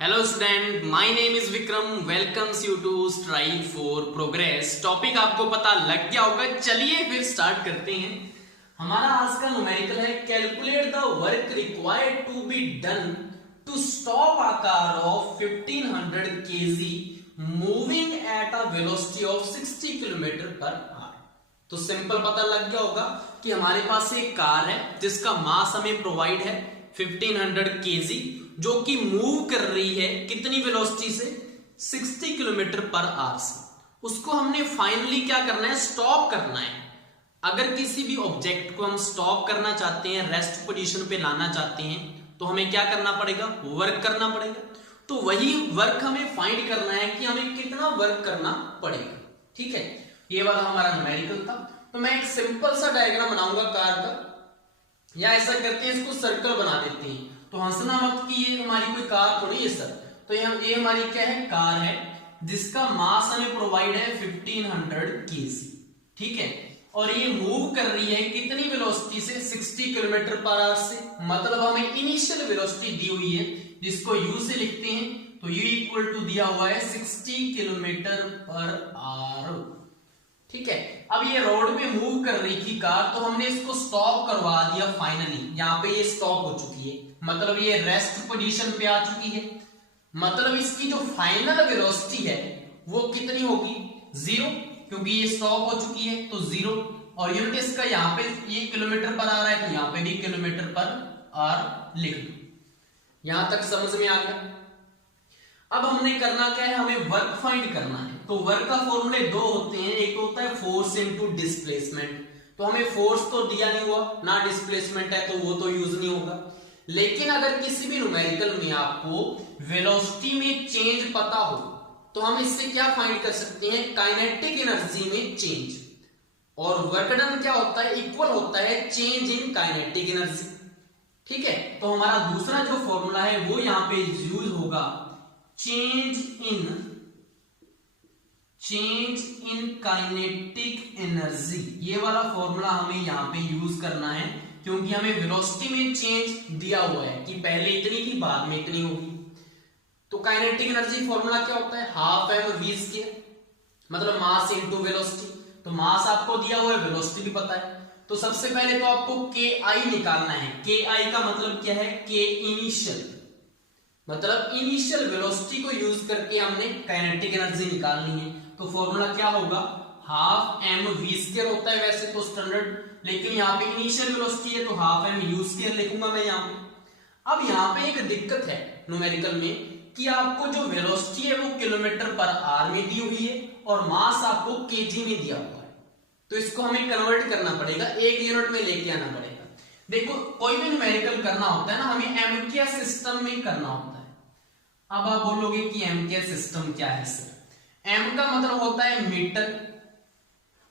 Hello student, my name is Vikram. Welcomes you to strive for progress. Topic आपको पता लग गया होगा, चलिए फिर स्टार्ट करते हैं। हमारा आज का न्यूमेरिकल है calculate the work required to be done to stop a car of 1500 kg moving at a velocity of 60 kilometre per hour. तो सिंपल पता लग गया होगा कि हमारे पास एक कार है जिसका मास हमें प्रोवाइड है 1500 kg, जो कि मूव कर रही है कितनी वेलोसिटी से, 60 किलोमीटर पर आवर से। उसको हमने फाइनली क्या करना है, स्टॉप करना है। अगर किसी भी ऑब्जेक्ट को हम स्टॉप करना चाहते हैं, रेस्ट पोजीशन पे लाना चाहते हैं, तो हमें क्या करना पड़ेगा, वर्क करना पड़ेगा। तो वही वर्क हमें फाइंड करना है कि हमें कितना वर्क करना पड़ेगा। ठीक है, ये वाला हमारा न्यूमेरिकल था। तो मैं एक सिंपल सा डायग्राम बनाऊंगा कार का, या ऐसा करते हैं इसको सर्कल बना देते हैं। तो हंसना मत कि ये हमारी कोई कार थोड़ी है सर। तो ये हमारी क्या है, कार है जिसका मास हमें प्रोवाइड है 1500 kg। ठीक है, और ये मूव कर रही है कितनी वेलोसिटी से, 60 किलोमीटर पर आवर से। मतलब हमें इनिशियल वेलोसिटी दी हुई है जिसको u से लिखते हैं। तो u इक्वल टू दिया हुआ है 60 किलोमीटर पर आवर। ठीक है, अब ये रोड पे मूव कर रही थी कार, तो हमने इसको स्टॉप करवा दिया फाइनली। यहाँ पे ये स्टॉप हो चुकी है, मतलब ये रेस्ट पोजीशन पे आ चुकी है। मतलब इसकी जो फाइनल वेलोसिटी है वो कितनी होगी, 0, क्योंकि ये स्टॉप हो चुकी है तो 0। और यूनिट इसका यहाँ पे ये किलोमीटर पर आ रहा है, तो यहाँ पे भी किलोमीटर पर आवर लिख दो। यहां तक समझ में आ गया। अब हमने करना क्या है, हमें वर्क फाइंड करना है। तो वर्क का फॉर्मूले दो होते हैं, एक होता है फोर्स इनटू डिस्प्लेसमेंट। तो हमें फोर्स तो दिया नहीं हुआ ना, डिस्प्लेसमेंट है तो वो तो यूज नहीं होगा। लेकिन अगर किसी भी न्यूमेरिकल में आपको वेलोसिटी में चेंज पता हो, तो हम इससे क्या फाइंड कर सकते हैं, काइनेटिक एनर्जी में चेंज। और वर्क डन क्या होता है, इक्वल होता है चेंज इन काइनेटिक एनर्जी। ठीक है, तो हमारा दूसरा जो फॉर्मूला है वो यहां पे यूज होगा, चेंज इन काइनेटिक एनर्जी। ये वाला फॉर्मूला हमें यहां पे यूज करना है, क्योंकि हमें वेलोसिटी में चेंज दिया हुआ है कि पहले इतनी थी बाद में इतनी होगी। तो काइनेटिक एनर्जी फॉर्मूला क्या होता है, हाफ mv², मतलब मास इनटू वेलोसिटी। तो मास आपको दिया हुआ है, वेलोसिटी भी पता है। तो सबसे पहले तो आपको ki निकालना है। ki का मतलब क्या है, k इनिशियल, मतलब इनिशियल वेलोसिटी को यूज करके हमने काइनेटिक एनर्जी निकालनी है। तो फॉर्मूला क्या होगा, हाफ mv² होता है वैसे तो स्टैंडर्ड, लेकिन यहाँ पे इनिशियल वेलोसिटी है तो हाफ mu² लिखूंगा मैं यहाँ पे। अब यहाँ पे एक दिक्कत है न्यूमेरिकल में कि आपको जो वेलोसिटी है वो किलोमीटर पर आवर में दी हुई है और मास आपको केजी में दिया हुआ है। तो इसको हमें कन्वर्ट करना पड़ेगा, एक यूनिट में लेके आना पड़ेगा। देखो कोई भी न्यूमेरिकल करना होता है ना, हमें एमके सिस्टम में करना होता है। अब आप बोलोगे कि एमके सिस्टम क्या है सर। एम का मतलब होता है मीटर।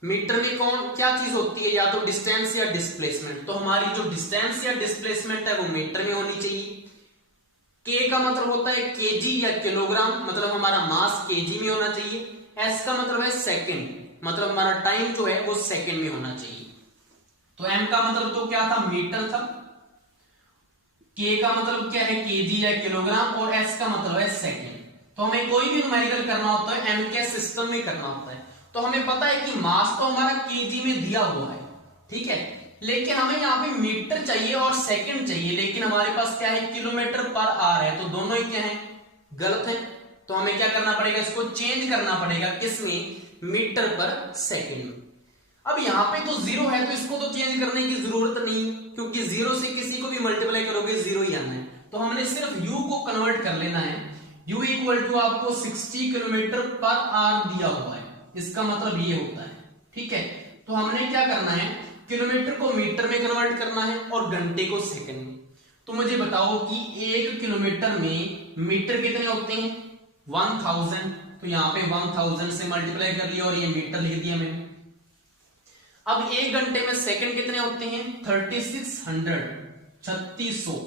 मीटर में कौन क्या चीज होती है, या तो डिस्टेंस या डिस्प्लेसमेंट। तो हमारी जो डिस्टेंस या डिस्प्लेसमेंट है वो मीटर में होनी चाहिए। के का मतलब होता है केजी या किलोग्राम, मतलब हमारा मास केजी में होना चाहिए। एस का मतलब है सेकंड, मतलब हमारा टाइम जो है वो सेकंड में होना चाहिए। तो एम का मतलब तो क्या था, मीटर था। के का मतलब क्या है, केजी या किलोग्राम, और एस का मतलब है सेकंड। तो हमें कोई भी न्यूमेरिकल करना होता है एम के सिस्टम में करना होता है। तो हमें पता है कि मास तो हमारा केजी में दिया हुआ है, ठीक है, लेकिन हमें यहाँ पे मीटर चाहिए और सेकंड चाहिए, लेकिन हमारे पास क्या है, किलोमीटर पर आवर है। तो दोनों ही क्या है, गलत है। तो हमें क्या करना पड़ेगा, इसको चेंज करना पड़ेगा, किसमें, मीटर पर सेकंड में। अब यहाँ पे तो 0 है तो इसको तो चेंज करने की जरूरत नहीं, क्योंकि 0 से किसी को भी मल्टीप्लाई करोगे 0 ही आना है। तो हमने सिर्फ u को कन्वर्ट कर लेना है। u इक्वल टू आपको 60 किलोमीटर पर आवर दिया हुआ है, इसका मतलब ये होता है। ठीक है, तो हमने क्या करना है, किलोमीटर को मीटर में कन्वर्ट करना है और घंटे को सेकंड में। तो मुझे बताओ कि 1 किलोमीटर में मीटर कितने होते हैं, 1000। तो यहाँ पे 1000 से मल्टीप्लाई कर लिया और ये मीटर लिख दिया मैंने। अब 1 घंटे में सेकंड कितने होते हैं, 3600, 3600।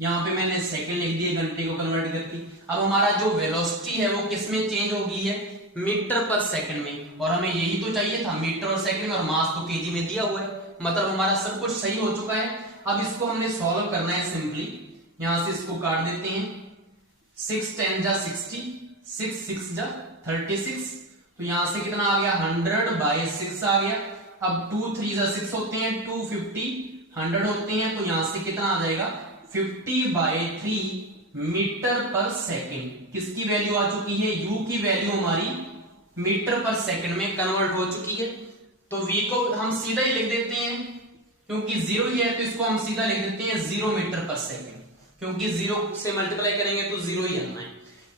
यहाँ पे मैंने सेकंड लिख दिए घंटे को कन्वर्ट करके। अब हमारा जो वेलोसिटी है वो किस में चेंज हो गई है, मीटर पर सेकंड में। और हमें यही तो चाहिए था, मीटर और सेकंड में, और मास तो केजी में दिया हुआ है। मतलब हमारा सब कुछ सही हो चुका है। अब इसको हमने सॉल्व करना है सिंपली। यहां से इसको काट देते हैं। 6 10 जा 60, 6 6 जा 36, तो यहां से कितना आ गया 100/6 आ गया। अब 2 3 जा 6 होते हैं, 2 50 100 होते हैं, तो यहां से कितना आ जाएगा 50/3 मीटर पर सेकंड। किसकी वैल्यू आ चुकी है, u की वैल्यू हमारी मीटर पर सेकंड में कन्वर्ट हो चुकी है। तो v को हम सीधा ही लिख देते हैं, क्योंकि 0 ही है तो इसको हम सीधा लिख देते हैं 0 मीटर पर सेकंड, क्योंकि 0 से मल्टीप्लाई करेंगे तो 0 ही आना है।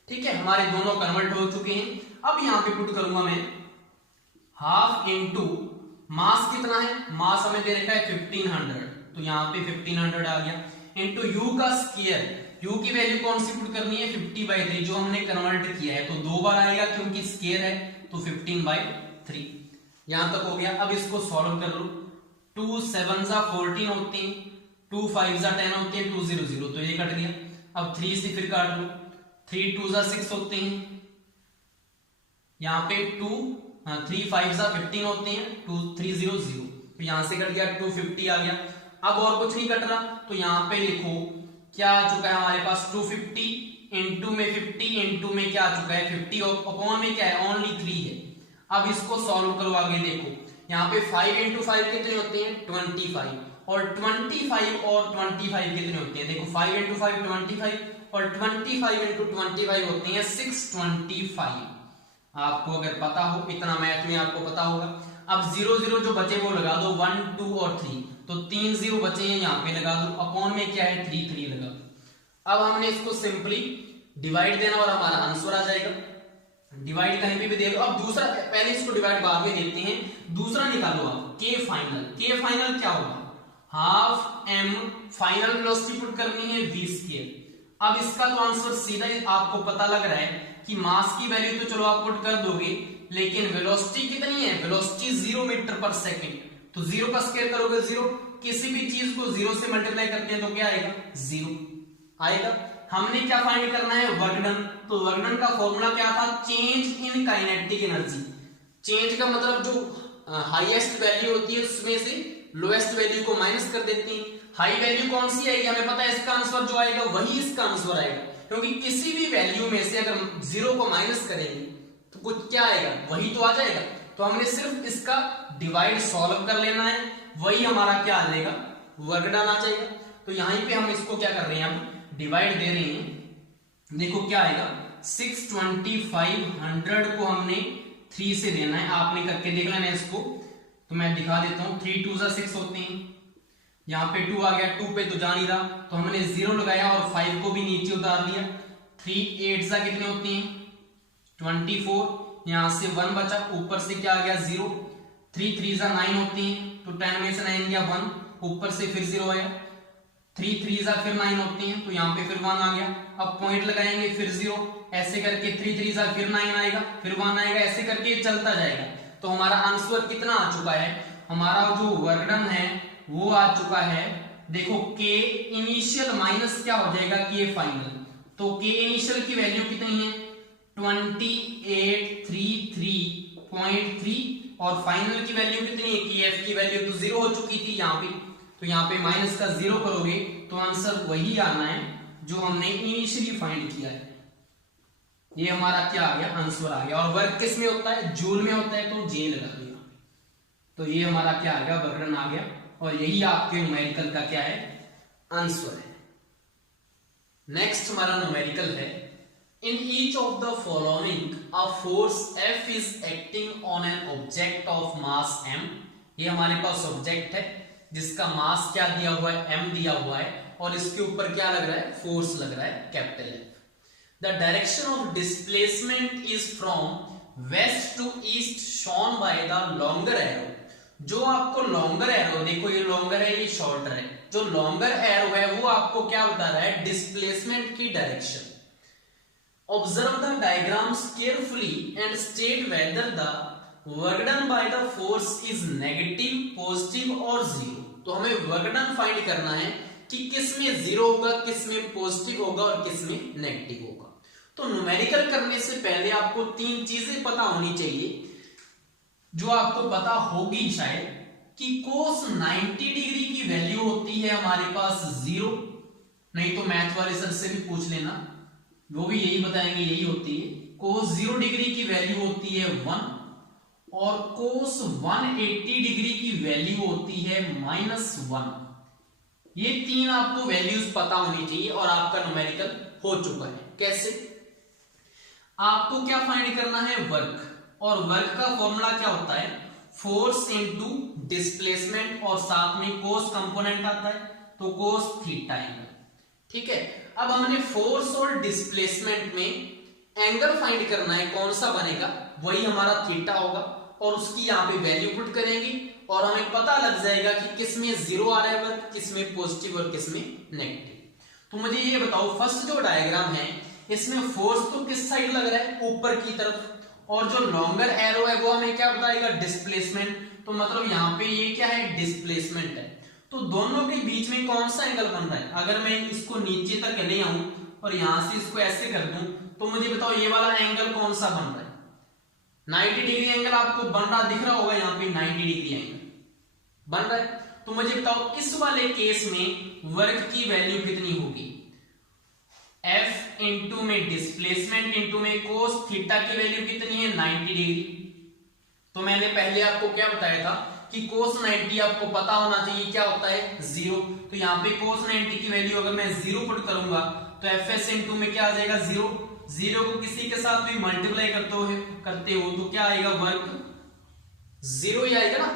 ठीक है, हमारे दोनों कन्वर्ट हो चुके हैं। अब यहां पे पुट करूंगा मैं हाफ इंटू मास कितना है, मास हमें दे रखा है 1500, तो यहां पे 1500 आ गया, इंटू u का स्क्वायर। u की वैल्यू कौन सी पुट करनी है 50/3, जो हमने कन्वर्ट किया है, तो 2 बार आएगा क्योंकि स्क्वायर है, तो 15/3। यहां तक हो गया। अब इसको सॉल्व कर लो। 2 7 जा 14 होते हैं, 2 5 जा 10 होते हैं, 2 0 0, तो ये कट गया। अब 3 से फिर काट लो, 3 2 जा 6 होते हैं, यहाँ पे 3 5 जा 15 होते हैं, 2 3 0 0, तो यहां से कट गया, 250 आ गया। अब और कुछ नहीं कट रहा, तो यहाँ पे लिखो क्या आ चुका है हमारे पास 250 इंटू में 50 इंटू में क्या आ चुका है 50, और अपॉन में क्या है ओनली 3 है। अब इसको सॉल्व करो आगे, देखो यहाँ पे 5 इंटू 5 कितने होते हैं 25, और 25 और 25 कितने होते हैं, देखो 5 इंटू 5 25, और 25 इंटू 25 होते हैं 625। आपको अगर पता हो, इतना मैथ में आपको पता होगा। अब 0 0 जो बचे वो लगा दो, 1 2 और 3, तो 3 0 बचे हैं, यहाँ पे लगा दो, अपॉन में क्या है 3 3 लगा दो। अब हमने इसको सिंपली डिवाइड देना और हमारा आंसर आ जाएगा। डिवाइड कहीं पे भी दे लो। अब दूसरा, पहले इसको डिवाइड बाद में देते हैं, दूसरा निकालो आप के फाइनल। के फाइनल क्या होगा, half m final velocity put करनी है v स्क्वायर। अब इसका तो आंसर सीधा ही आपको पता लग रहा है कि मास की वैल्यू तो चलो आप पुट कर दोगे, लेकिन वेलोसिटी कितनी है, वेलोसिटी 0 मीटर पर सेकंड, तो 0 का स्क्वायर करोगे 0, किसी भी चीज को 0 से मल्टीप्लाई करते हैं तो क्या आएगा 0 आएगा। हमने क्या फाइंड करना है, वर्क डन। तो वर्क डन का फॉर्मूला क्या था, change in kinetic energy. Change का मतलब जो हाईएस्ट वैल्यू होती है उसमें से लोएस्ट वैल्यू को माइनस कर देती है। हाई वैल्यू कौन सी आएगी, हमें पता है इसका आंसर जो आएगा वही इसका आंसर आएगा, क्योंकि किसी भी वैल्यू में से अगर 0 को माइनस करेंगे तो कुछ क्या आएगा, वही तो आ जाएगा। तो हमने सिर्फ इसका डिवाइड सॉल्व कर लेना है, वही हमारा क्या आ जाएगा, वर्क डन आ जाएगा। तो यहीं पे हम इसको क्या कर रहे हैं, अब डिवाइड दे रहे हैं। देखो क्या आएगा 625, 100 को हमने 3 से देना है, आपने करके देख लेना है इसको, तो मैं दिखा देता हूं। 3 2 जा 6 होते हैं, यहाँ पे 2 आ गया, 2 पे तो जा नहीं रहा, तो हमने 0 लगाया और 5 को भी नीचे उतार दिया। 3 8 जा कितने होते हैं 24, यहां से 1 बचा, ऊपर से क्या आ गया 0। 3 3 जा 9 होते हैं, तो 10 में से 9 गया 1, ऊपर से फिर 0 आया। 3 3 जा फिर 9 होते हैं, तो यहाँ पे फिर 1 आ गया। अब पॉइंट लगाएंगे फिर 0, ऐसे करके 3 3 जा फिर 9 आएगा, फिर 1 आएगा, ऐसे करके चलता जाएगा। तो हमारा आंसर कितना आ चुका है, हमारा जो वर्क डन है वो आ चुका है, देखो के इनिशियल माइनस क्या हो जाएगा के फाइनल। तो के इनिशियल की वैल्यू कितनी है 2833.3, और फाइनल की वैल्यू कितनी है, के एफ की वैल्यू तो 0 हो चुकी थी यहाँ पे, तो यहाँ पे माइनस का 0 करोगे तो आंसर वही आना है जो हमने इनिशियली फाइंड किया है। ये हमारा क्या आ गया, आंसर आ गया। और वर्क किस में होता है, जूल में होता है, तो जे लगा दिया। तो ये हमारा क्या आ गया, वर्क डन आ गया, और यही आपके न्यूमेरिकल का क्या है, आंसर है। नेक्स्ट हमारा न्यूमेरिकल है, in each of the following a force F is acting on an object of mass m। ये हमारे पास ऑब्जेक्ट है जिसका मास क्या दिया हुआ है, m दिया हुआ है, और इसके ऊपर क्या लग रहा है, फोर्स लग रहा है, capital F। The direction of displacement is from west to east shown by the longer arrow। जो आपको लॉन्गर एरो, देखो ये लॉन्गर है ये शॉर्टर है, जो लॉन्गर एरो है वो आपको क्या बता रहा है, डिस्प्लेसमेंट की direction. Observe the diagrams carefully and state whether the work done by the force is negative, positive और 0। तो हमें वर्क डन फाइंड करना है कि किस में 0 होगा, किस में पॉजिटिव होगा और किस में नेगेटिव होगा। तो न्यूमेरिकल करने से पहले आपको 3 चीजें पता होनी चाहिए, जो आपको पता होगी शायद, कि cos 90 डिग्री की वैल्यू होती है हमारे पास 0, नहीं तो मैथ वाले सर से भी पूछ लेना, वो भी यही बताएंगे, यही होती है। कोस 0 डिग्री की वैल्यू होती है 1 और कोस 180 डिग्री की वैल्यू होती है -1। ये तीन आपको वैल्यूज पता होनी चाहिए और आपका न्यूमेरिकल हो चुका है। कैसे? आपको क्या फाइंड करना है? वर्क। और वर्क का फॉर्मूला क्या होता है? फोर्स इनटू डिस्प्लेसमेंट और साथ में कोस कंपोनेंट आता है, तो कोस थीटा एंगल। ठीक है, अब हमने फोर्स और डिस्प्लेसमेंट में एंगल फाइंड करना है, कौन सा बनेगा? वही हमारा थीटा होगा और उसकी यहां पे वैल्यू पुट करेंगे और हमें पता लग जाएगा कि किसमें 0 आ रहा है वर्क, किसमें पॉजिटिव और किसमें नेगेटिव। तो मुझे ये बताओ, फर्स्ट जो डायग्राम है इसमें फोर्स तो किस साइड लग रहा है? ऊपर की तरफ, और जो लॉन्गर एरो है वो हमें क्या बताएगा? डिस्प्लेसमेंट। तो मतलब यहाँ पे ये क्या है? डिस्प्लेसमेंट है। तो दोनों के बीच में कौन सा एंगल बन रहा है? अगर मैं इसको नीचे तक ले आऊं और यहां से इसको ऐसे कर दूं, तो मुझे बताओ ये वाला एंगल कौन सा बन रहा है? 90 डिग्री एंगल आपको बन रहा दिख रहा होगा, यहाँ पे 90 डिग्री एंगल बन रहा है। तो मुझे बताओ इस वाले केस में वर्क की वैल्यू कितनी होगी? F इंटू में डिस्प्लेसमेंट इंटू में कोस थीटा की वैल्यू कितनी है? 90 डिग्री। तो मैंने पहले आपको क्या बताया था कि कोस 90 आपको पता होना चाहिए क्या होता है? 0। तो यहाँ पे कोस 90 की वैल्यू अगर मैं 0 पुट करूंगा तो Fs इंटू में क्या आ जाएगा? 0। 0 को किसी के साथ भी मल्टीप्लाई करते हो तो क्या आएगा? वर्क 0 ही आएगा ना।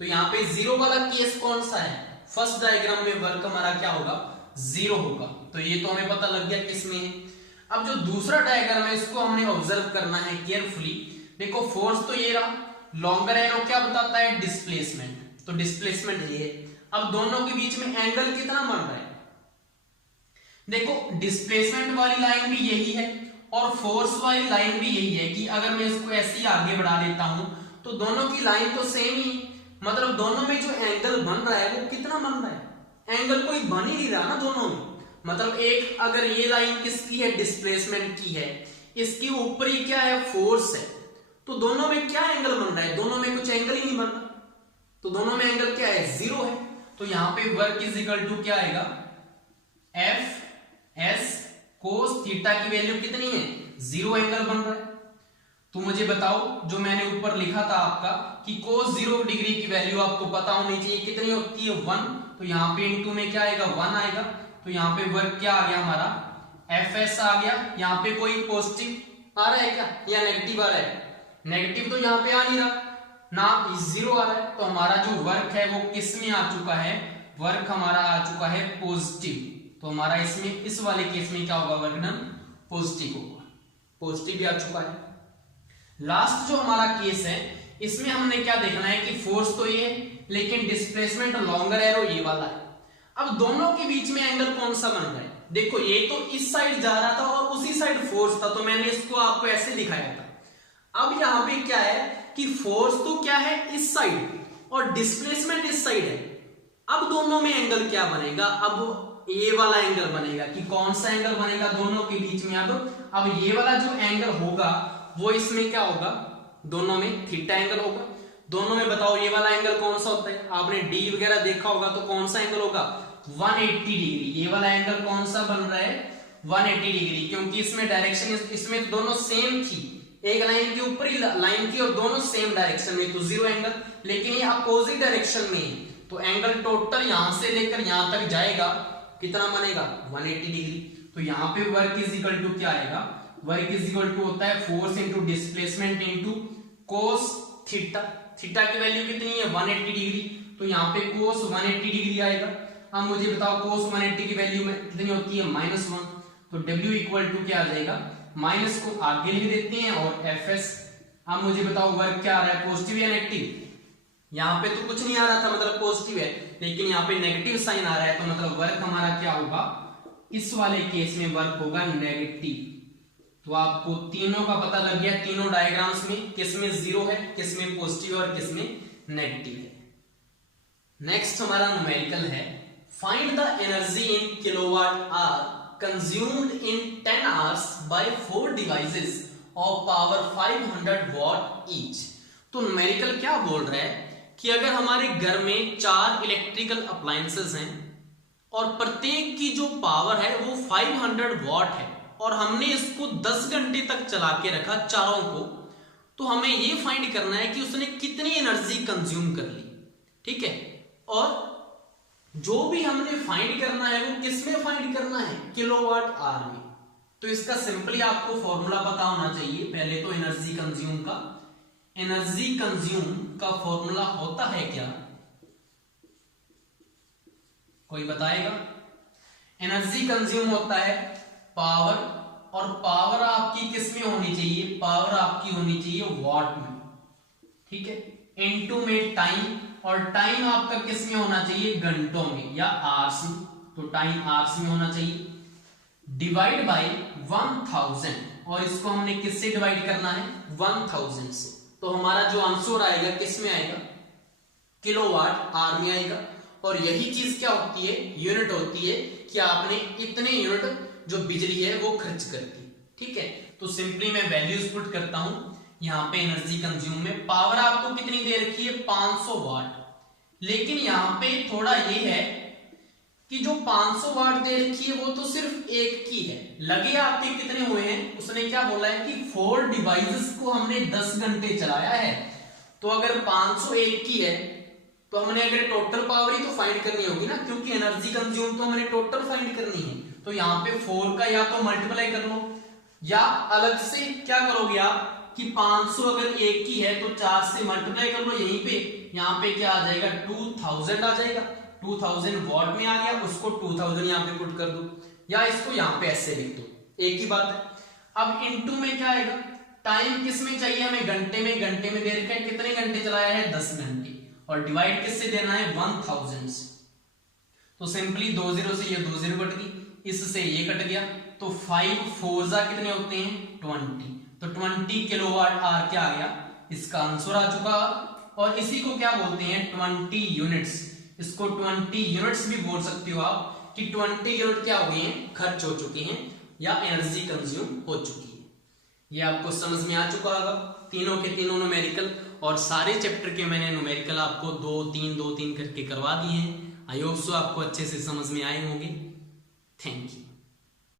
तो यहाँ पे 0 वाला केस कौन सा है? फर्स्ट डायग्राम में वर्क हमारा क्या होगा? 0 होगा। तो ये तो हमें पता लग गया किसमें है। अब जो दूसरा डायग्राम है इसको हमने ऑब्जर्व करना है केयरफुली। देखो फोर्स तो ये रहा, लॉन्गर एरो क्या बताता है? डिस्प्लेसमेंट। तो डिस्प्लेसमेंट ये है। अब दोनों के बीच में एंगल कितना बन रहा है? देखो डिस्प्लेसमेंट वाली लाइन भी यही है और फोर्स वाली लाइन भी यही है कि अगर मैं इसको ऐसे ही आगे बढ़ा लेता हूं तो दोनों की लाइन तो सेम ही, मतलब दोनों में जो एंगल बन रहा है वो कितना बन रहा है? एंगल कोई बन ही नहीं रहा ना दोनों में। मतलब एक अगर ये लाइन किसकी है? डिस्प्लेसमेंट की है, इसकी ऊपर ही क्या है? फोर्स है। तो दोनों में क्या एंगल बन रहा है? दोनों में कुछ एंगल ही नहीं बन रहा। तो दोनों में एंगल क्या है? 0 है। तो यहां पे वर्क इज इक्वल टू क्या आएगा? एफ एस कोस थीटा की वैल्यू कितनी है? 0 एंगल बन रहा है। तो मुझे बताओ, जो मैंने ऊपर लिखा था आपका कि कोस 0 डिग्री की वैल्यू आपको पता होनी चाहिए कितनी होती है? 1। तो यहाँ पे इनटू में क्या आएगा? 1 आएगा। तो यहाँ पे वर्क क्या आ गया हमारा? एफ एस आ गया। यहाँ पे कोई पॉजिटिव आ रहा है क्या या नेगेटिव आ रहा है? नेगेटिव तो यहाँ पे आ नहीं रहा ना, 0 आ रहा है। तो हमारा जो वर्क है वो किस में आ चुका है? वर्क हमारा आ चुका है पॉजिटिव। तो हमारा इसमें इस वाले केस में क्या होगा? वर्क डन पॉजिटिव होगा। पॉजिटिव भी आ चुका है। लास्ट जो हमारा केस है इसमें हमने क्या देखना है कि फोर्स तो ये है लेकिन डिस्प्लेसमेंट लॉन्गर एरो ये वाला है। अब दोनों के बीच में एंगल कौन सा बन रहा है? देखो ये तो इस साइड जा रहा था और उसी साइड फोर्स था, तो मैंने इसको आपको ऐसे दिखाया था। अब यहां पे क्या है कि फोर्स तो क्या है? इस साइड और डिस्प्लेसमेंट इस साइड है। अब दोनों में एंगल क्या बनेगा? अब ये वाला एंगल बनेगा। कि कौन सा एंगल बनेगा दोनों के बीच में? अब ये वाला जो एंगल होगा वो इसमें क्या होगा? दोनों में थीटा एंगल होगा। दोनों में बताओ ये वाला एंगल कौन सा होता है? आपने डी वगैरह देखा होगा, तो कौन सा एंगल होगा? 180 डिग्री। ये वाला एंगल कौन सा बन रहा है? 180 डिग्री, क्योंकि इसमें डायरेक्शन इसमें दोनों सेम थी, एक लाइन के ऊपर ही लाइन थी और दोनों सेम डायरेक्शन में, तो 0 एंगल। लेकिन ये अपोजिट डायरेक्शन में है, तो एंगल टोटल यहां से लेकर यहां तक जाएगा, कितना बनेगा? 180 डिग्री। तो यहाँ पे वर्क इज इक्वल टू क्या आएगा? वर्क इज इक्वल टू होता है force into displacement into cos theta. Theta की वैल्यू कितनी है? 180 डिग्री। तो यहाँ पे कोस 180 डिग्री आएगा। अब मुझे बताओ कोस 180 की वैल्यू में कितनी होती है? -1। तो W इक्वल टू क्या आ जाएगा? माइनस को आगे लिख देते हैं और एफ एस। अब मुझे बताओ वर्क क्या आ रहा है? पॉजिटिव या नेगेटिव? यहाँ पे तो कुछ नहीं आ रहा था, मतलब पॉजिटिव है, लेकिन यहाँ पे नेगेटिव साइन आ रहा है, तो मतलब वर्क हमारा क्या होगा? इस वाले केस में वर्क होगा नेगेटिव। तो आपको तीनों का पता लग गया, तीनों डायग्राम्स में किसमें 0 है, किसमें पॉजिटिव और किसमें नेगेटिव है। नेक्स्ट हमारा न्यूमेरिकल है, find the energy in kilowatt hour consumed in 10 hours bye 4 devices of power 500 what each. तो न्यूमेरिकल क्या बोल रहा है कि अगर हमारे घर में 4 इलेक्ट्रिकल अप्लायंसेस हैं और प्रत्येक की जो पावर है वो 500 वॉट है और हमने इसको 10 घंटे तक चला के रखा चारों को, तो हमें ये फाइंड करना है कि उसने कितनी एनर्जी कंज्यूम कर ली। ठीक है, और जो भी हमने फाइंड करना है वो किस में फाइंड करना है, किलोवाट आवर में। तो इसका सिंपली आपको फॉर्मूला पता होना चाहिए। पहले तो एनर्जी कंज्यूम का फॉर्मूला होता है क्या, कोई बताएगा? एनर्जी कंज्यूम होता है पावर, और पावर आपकी किस में होनी चाहिए, पावर आपकी होनी चाहिए वॉट में। ठीक है, इनटू में टाइम, और टाइम आपका किस में होना चाहिए, घंटों में या आवर्स में। तो टाइम आवर्स में होना चाहिए, डिवाइड बाय 1000, और इसको हमने किससे डिवाइड करना है, 1000 से। तो हमारा जो आंसर आएगा किस में आएगा, किलोवाट आवर में आएगा। और यही चीज क्या होती है, यूनिट होती है कि आपने इतने यूनिट जो बिजली है वो खर्च कर दी। ठीक है, तो सिंपली मैं वैल्यूज पुट करता हूं यहां पे। एनर्जी कंज्यूम में पावर आपको कितनी दे रखी है, 500 वाट, लेकिन यहां पे थोड़ा ये है कि जो 500 वाट दे रखी है वो तो सिर्फ एक की है, लगे आपके कितने हुए हैं, उसने क्या बोला है कि 4 डिवाइसेस को हमने 10 घंटे चलाया है। तो अगर 501 की है तो हमने अगर टोटल पावर ही तो फाइंड करनी होगी ना, क्योंकि एनर्जी कंज्यूम तो हमने टोटल फाइंड करनी है। तो यहाँ पे 4 का या तो मल्टीप्लाई कर लो, या अलग से क्या करोगे आप कि 500 अगर एक की है तो 4 से मल्टीप्लाई कर लो यहीं पे, यहाँ पे क्या आ जाएगा, 2000 आ जाएगा। 2000 वॉट में आ गया, उसको 2000 यहाँ पे पुट कर दो, या इसको यहाँ पे ऐसे लिख दो, एक ही बात है। अब इनटू में क्या आएगा, टाइम किस में चाहिए हमें, घंटे में। घंटे में दे रखा है कितने घंटे चलाया है, 10 घंटे, और डिवाइड किससे देना है, 1000 से। तो सिंपली 20 से ये 20 कट गई, इससे ये कट गया, तो 5 4 जा कितने होते हैं, 20। तो 20 किलोवाट आवर क्या आ गया, इसका आंसर आ चुका। और इसी को क्या बोलते हैं, 20 यूनिट्स। इसको 20 यूनिट्स भी बोल सकते हो आप कि 20 यूनिट क्या हो गए हैं, खर्च हो चुके हैं या एनर्जी कंज्यूम हो चुकी है। ये आपको समझ में आ चुका होगा, तीनों के तीनों न्यूमेरिकल, और सारे चैप्टर के मैंने न्यूमेरिकल आपको 2-3 करके करवा दिए हैं। आई होप सो आपको अच्छे से समझ में आए होंगे। Thank you.